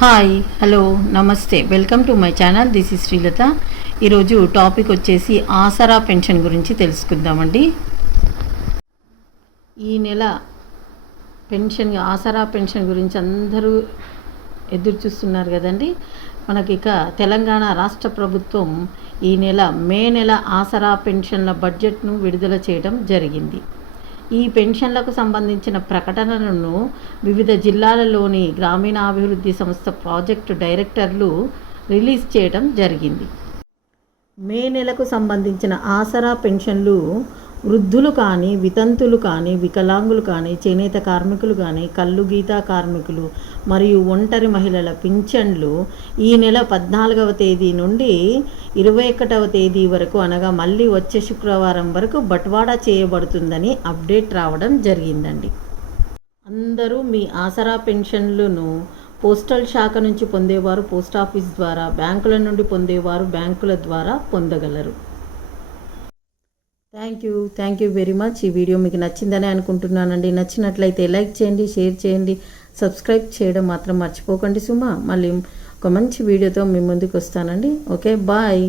Hi hello నమస్తే welcome to my channel. This is Srilatha. ఈరోజు topic వచ్చేసి ఆసరా పెన్షన్ గురించి తెలుసుకుందామండి. ఈ నెల పెన్షన్ ఆసరా పెన్షన్ గురించి అందరూ ఎదురు చూస్తున్నారు కదండి. మనకి ఇక తెలంగాణ రాష్ట్ర ప్రభుత్వం ఈ మే నెల ఆసరా పెన్షన్ల బడ్జెట్ను విడుదల చేయడం జరిగింది. ఈ పెన్షన్లకు సంబంధించిన ప్రకటనలను వివిధ జిల్లాలలోని గ్రామీణాభివృద్ధి సంస్థ ప్రాజెక్టు డైరెక్టర్లు రిలీజ్ చేయడం జరిగింది. మే నెలకు సంబంధించిన ఆసరా పెన్షన్లు వృద్ధులు కానీ, వితంతులు కానీ, వికలాంగులు కానీ, చేనేత కార్మికులు కానీ, కల్లు గీతా కార్మికులు మరియు ఒంటరి మహిళల పింఛన్లు ఈ నెల 14వ తేదీ నుండి 21వ తేదీ వరకు, అనగా మళ్ళీ వచ్చే శుక్రవారం వరకు బట్వాడా చేయబడుతుందని అప్డేట్ రావడం జరిగిందండి. అందరూ మీ ఆసరా పెన్షన్లను పోస్టల్ శాఖ నుంచి పొందేవారు పోస్టాఫీస్ ద్వారా, బ్యాంకుల నుండి పొందేవారు బ్యాంకుల ద్వారా పొందగలరు. Thank you very much. ఈ వీడియో మీకు నచ్చిందని అనుకుంటున్నానండి. నచ్చినట్లయితే లైక్ చేయండి, షేర్ చేయండి, సబ్స్క్రైబ్ చేయడం మాత్రం మర్చిపోకండి సుమా. మళ్ళీ ఒక మంచి వీడియోతో మీ ముందుకు వస్తానండి. Okay, bye.